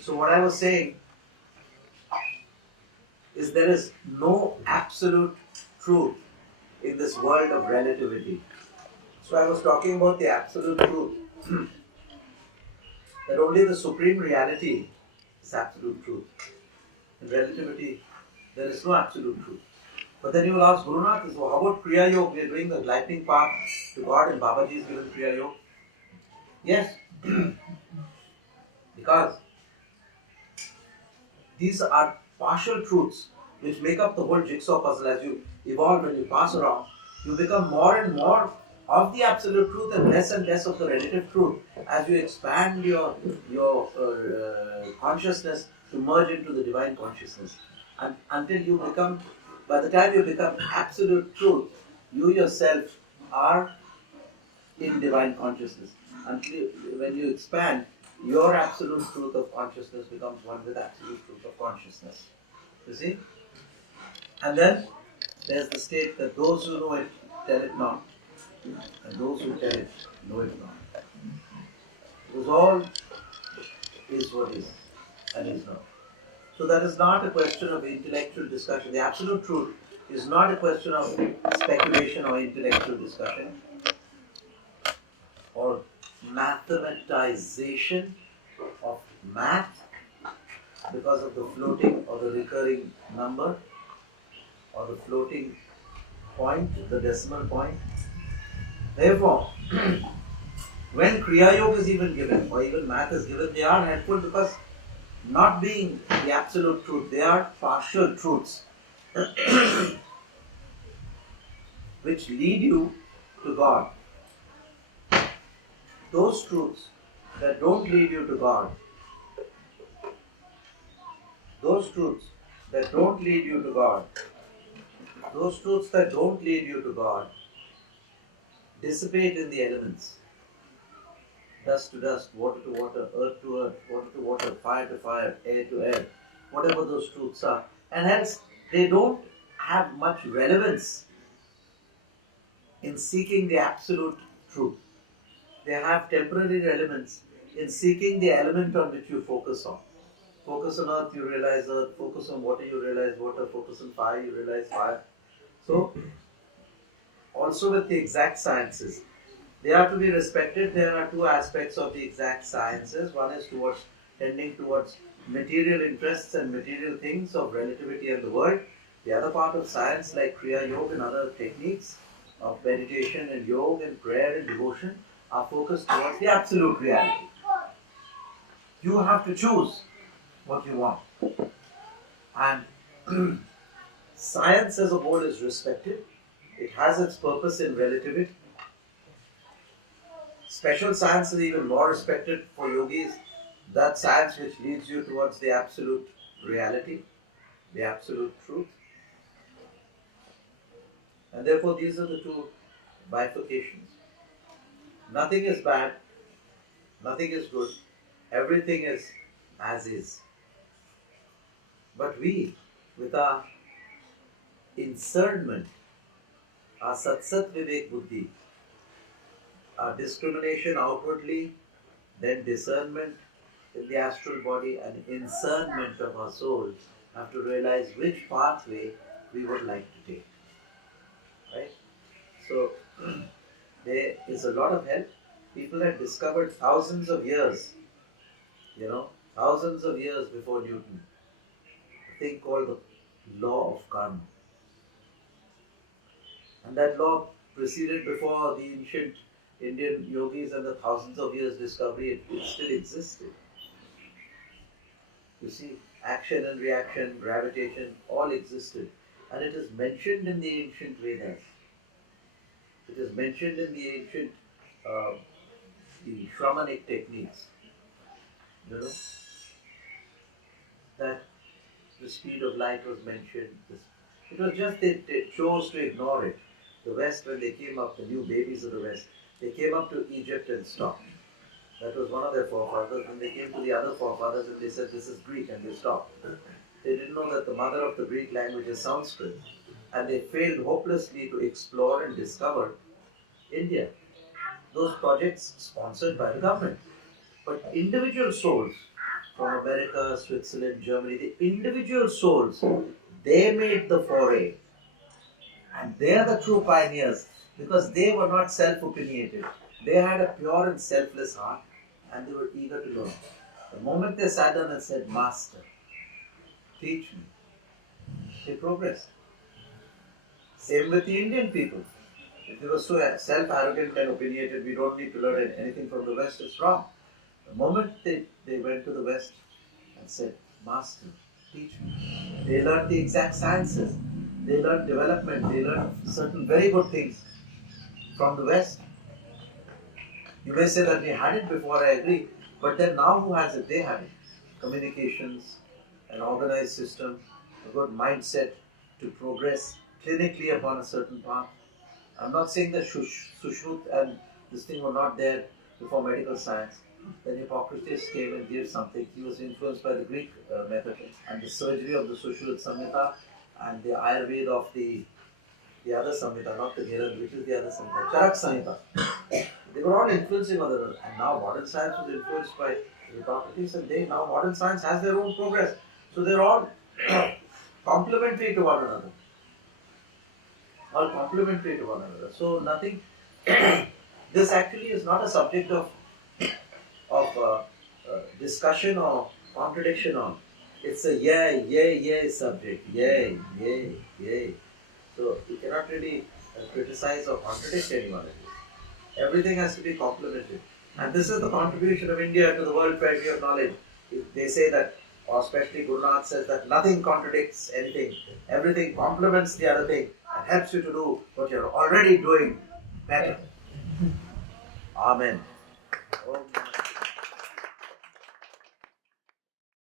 So what I was saying is there is no absolute truth in this world of relativity. So I was talking about the absolute truth, that only the supreme reality is absolute truth. In relativity, there is no absolute truth. But then you will ask Gurunath, so how about Kriya Yoga? We are doing the lightning path to God and Babaji is given Kriya Yoga. Yes, because these are partial truths which make up the whole jigsaw puzzle. As you evolve and you pass around, you become more and more of the absolute truth and less of the relative truth as you expand your consciousness to merge into the divine consciousness. And until you become, by the time you become absolute truth, you yourself are in divine consciousness. Until when you expand, your absolute truth of consciousness becomes one with absolute truth of consciousness. You see? And then there's the state that those who know it tell it not, and those who tell it know it not. Because all is what is and is not. So that is not a question of intellectual discussion. The absolute truth is not a question of speculation or intellectual discussion or mathematization of math because of the floating or the recurring number or the floating point, the decimal point. Therefore, when Kriya Yoga is even given or even math is given, they are helpful because not being the absolute truth, they are partial truths which lead you to God. Those truths that don't lead you to God, those truths that don't lead you to God, those truths that don't lead you to God dissipate in the elements. Dust to dust, water to water, earth to earth, water to water, fire to fire, air to air, whatever those truths are. And hence, they don't have much relevance in seeking the absolute truth. They have temporary relevance in seeking the element on which you focus on. Focus on earth, you realize earth. Focus on water, you realize water. Focus on fire, you realize fire. So, also with the exact sciences, they are to be respected. There are two aspects of the exact sciences. One is tending towards material interests and material things of relativity and the world. The other part of science, like Kriya Yoga and other techniques of meditation and yoga and prayer and devotion, are focused towards the absolute reality. You have to choose what you want. And science as a whole is respected. It has its purpose in relativity. Special science is even more respected for yogis. That science which leads you towards the absolute reality, the absolute truth. And therefore these are the two bifurcations. Nothing is bad, nothing is good, everything is as is. But we, with our discernment, our satsat vivek buddhi, our discrimination outwardly, then discernment in the astral body and discernment of our soul, have to realize which pathway we would like to take. Right? So, there is a lot of help. People had discovered thousands of years before Newton, a thing called the law of karma. And that law preceded before the ancient Indian yogis and the thousands of years discovery, it still existed. You see, action and reaction, gravitation, all existed. And it is mentioned in the ancient Vedas. It is mentioned in the ancient the Shramanic techniques. That the speed of light was mentioned. It was just they chose to ignore it. The West, when they came up, the new babies of the West, they came up to Egypt and stopped. That was one of their forefathers. And they came to the other forefathers and they said, this is Greek, and they stopped. They didn't know that the mother of the Greek language is Sanskrit. And they failed hopelessly to explore and discover India. Those projects sponsored by the government. But individual souls from America, Switzerland, Germany, the individual souls, they made the foray. And they are the true pioneers because they were not self-opinionated. They had a pure and selfless heart and they were eager to learn. The moment they sat down and said, Master, teach me, they progressed. Same with the Indian people. If they were so self-arrogant and opinionated, we don't need to learn anything from the West, it's wrong. The moment they went to the West and said, Master, teach me, they learned the exact sciences. They learned development. They learned certain very good things from the West. You may say that we had it before, I agree. But then now who has it? They have it. Communications, an organized system, a good mindset to progress clinically upon a certain path. I'm not saying that Sushrut and this thing were not there before medical science. Then Hippocrates came and gave something. He was influenced by the Greek method and the surgery of the Sushrut Samhita and the Ayurveda of the other Samhita, not the Ghiran, which is the other Samhita, Charak Samhita. They were all influencing one another, and now modern science was influenced by Hippocrates, and now modern science has their own progress. So they're all complementary to one another. All complementary to one another. So nothing. This actually is not a subject of discussion or contradiction on. It's a yay subject. Yay. So you cannot really criticize or contradict anyone. Everything has to be complementary. And this is the contribution of India to the world treasury of knowledge. They say that, or especially Guru Nanak says that nothing contradicts anything. Everything complements the other thing and helps you to do what you're already doing better. Amen.